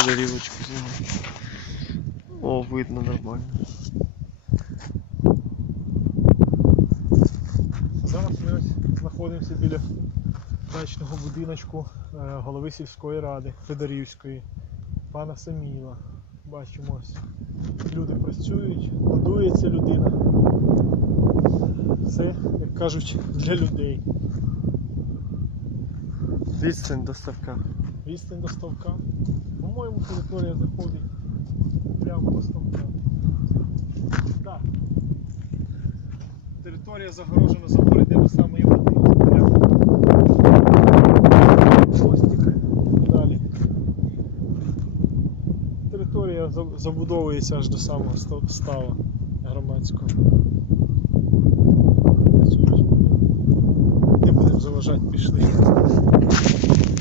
Федорівочку зніму. О, видно нормально. Зараз ми ось знаходимося біля дачного будиночку е, голови сільської ради Федорівської, пана Саміла. Бачимо ось. Люди працюють, будується людина. Все, як кажуть, для людей. Відстань до ставка. Відстань до ставка. По-моєму, територія заходить прямо по ставку. Так. Територія загорожена забор йде до самої води. Далі. Територія забудовується аж до самого ста- става громадського. Не будемо заважати, пішли.